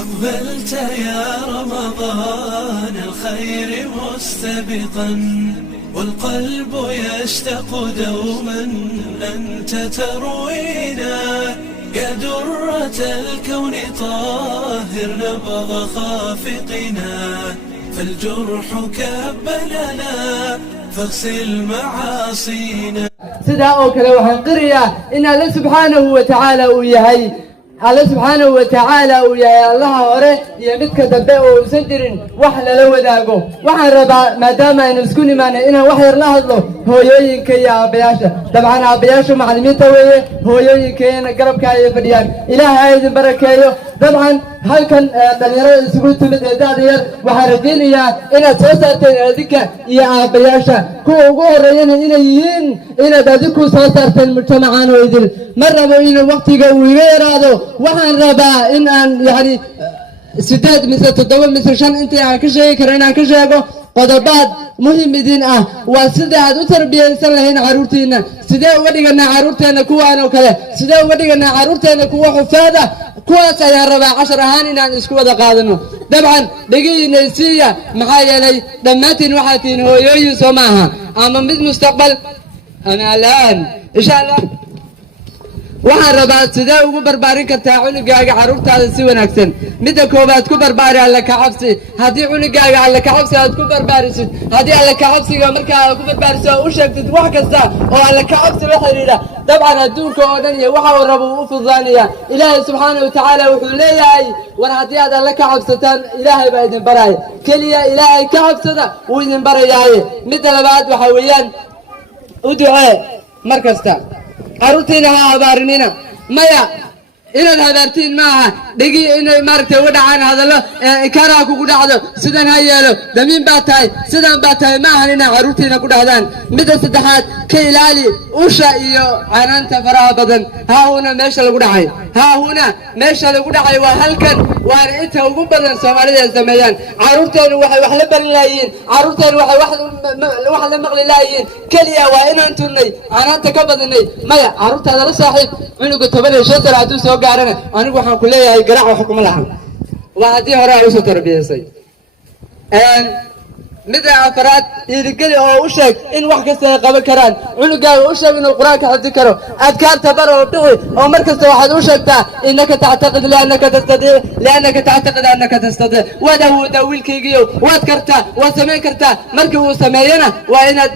أقبلت يا رمضان الخير مستبقا والقلب يشتاق دوما أنت تروينا يا درة الكون طاهر نبض خافقنا فالجرح كبلنا فاغسل معاصينا. sidaa oo kale waxaan qirayaa in Alle subxaanahu wa ta'aala uu yahay Alle subxaanahu wa ta'aala uu yahay Allaha hore iyo midka dambe oo uusan jirin wax lala wadaago. waxaan rabaa maadaama aynu isku nimaanay inaan wax yar la hadlo hooyooyinka iyo aabayaasha. dabcan aabayaashu macallimiinta weeye, hooyooyinkeena garabka ay fadhiyaan. ilaahay idin barakeeyo. dabcan halkan dhalinyarada isugu timid ee da'da yar waxaan rajaynayaa inaad soo saarteen adinka iyo aabayaasha kuwa ugu horeeyana inay yihiin inaad adinku soo saarteen mujtamacaan oo idil. ma rabo in waqtiga uu iga yaraado. waxaan rabaa in aan yani 8 mise 7 mise 5 intii aan ka sheegi karo inaan ka sheego qodobaad muhiim idin ah. waa sida aad u tarbiyaysan lahayn caruurtiina, sidee uga dhiganaa caruurteena kuwaan oo kale, sidee uga dhiganaa caruurteena kuwa xufaada. kuwaas ayaan rabaa cashar ahaan inaan isku wada qaadano. dabcan dhagihiina isiiya maxaa yeelay dhammaantiin waxaad tihiin hooyooyin soo maaha, ama mid mustaqbal ama alaan insha allah. waxaan rabaa sidee ugu barbaarin kartaa cunugaaga caruurtaada si wanaagsan. midda koowaad ku barbaari Alle ka cabsi. haddii cunugaaga Alle ka cabsi aad ku barbaarisid, haddii Alle ka cabsiga markaa aad ku barbaariso u sheegtid wax kasta oo Alle ka cabsi la xiriira, dabcan adduunka oo dhan iyo waxa uu rabo uu fududaanaya. ilaahay subxaanahu wa ta'aala wuxuu leeyahay war haddii aad Alle ka cabsataan ilaahay baa idin baraya. keliya ilaahay ka cabsada wuu idin barayaaye. midda labaad waxa weeyaan u ducee mar kasta. caruurtiina ha habaarinina. maya inaad habaartiin maaha dhigi inay maaragtay uga dhacaan hadallo karaa kugu dhacdo sidan ha yeelo damiin baa tahay sidan baa tahay maahan inay caruurtiina ku dhahdaan. midda saddexaad ka ilaali usha iyo canaanta faraha badan. haahuna meesha lagu dhacay, haahuna meesha lagu dhacay waa halkan, waana inta ugu badan soomaalida ay sameeyaan. caruurteenu waxay wax la barin laayihiin, caruurteenu waxay wax la maqli laayihiin. keliya waa inaan turnay canaanta ka badinay. maya caruurtaada la saaxiib. cunuga 15 sano hadduu soo gaarana anigu waxaan ku leeyahay garaac wax kuma lahan, waa haddii hore ay usoo tarbiyaysay. midda afraad dhiirigeli oo u sheeg in wax kasta ay qaban karaan. cunugaaga u sheeg inuu qur-aanka xifdi karo. adkaarta bar oo dhici oo mar kasta waxaad u sheegtaa innaka tactaqid liannaka tastadiic liannaka tactaqid annaka tastadiic. waad awoodaa wiilkaygiiyo, waad kartaa, waad samayn kartaa. markii uu sameeyana waa inaad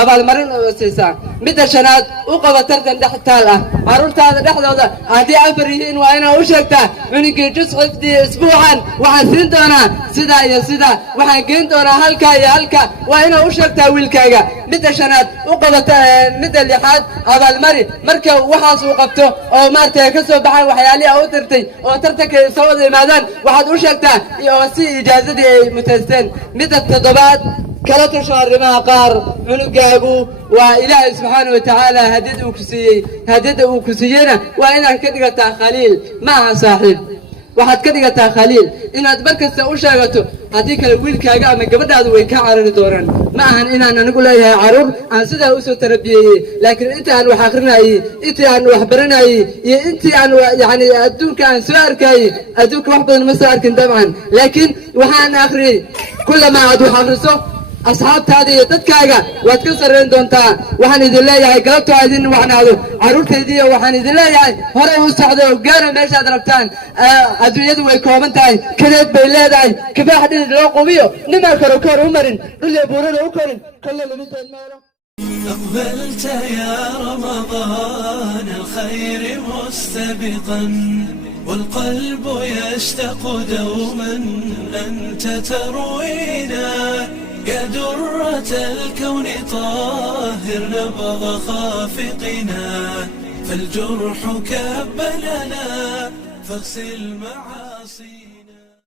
abaalmarin siisaa. midda shanaad u qaba tartan dhextaal ah caruurtaada dhexdooda. haddii 4 yihiin waa inaad u sheegtaa cunugii jus xifdi isbuucan waxaan siin doonaa sidaa iyo sidaa, waxaan geyn doonaa halkaa iyo halkaa. waa inaad u sheegtaa wiilkaaga. midda shanaad u qabata. midda lixaad abaalmari marka waxaas uu qabto oo maaragtay ka soo baxaan waxyaalihi u tirtay oo tartanka soo wada yimaadaan waxaad u sheegtaa oo si ijaazadii ay mutaysteen. midda toddobaad kala tasho arrimaha qaar. cunugaagu waa ilaahay subxaanahu wa ta'aala hadiyada uu ku siiyey, hadiyada uu ku siiyeyna waa inaad ka dhigataa khaliil ma aha saaxiib. waxaad ka dhigataa khaliil inaad mar kasta u sheegato, haddii kale wiilkaaga ama gabadhaadu way ka carari doonaan. ma ahan inaan anigu leeyahay caruur aan sidaa usoo tarbiyeeyey, laakiin intii aan wax akrinayey, intii aan wax baranayey iyo intii aan yani adduunka aan soo arkayey. adduunka wax badan ma soo arkin dabcan, laakiin waxaan akhriyey. kullama aad wax akhriso asxaabtaada iyo dadkaaga waad ka sarreyn doontaa. waxaan idin leeyahay galabta waa idin wacnaado caruurtaydiiyo waxaan idin leeyahay hore u socdo oo gaara meeshaad rabtaan. adduunyadu way kooban tahay, kadeed bay leedahay. kifaax dhidid loo qubiyo nimaa karo kor u marin dhulya buurada u korin kolle luminteed meelo. أقبلت يا رمضان الخير مستبقا والقلب يشتاق دوما أنت تروينا يا درة الكون طاهر نبض خافقنا فالجرح كبلنا فاغسل معاصينا.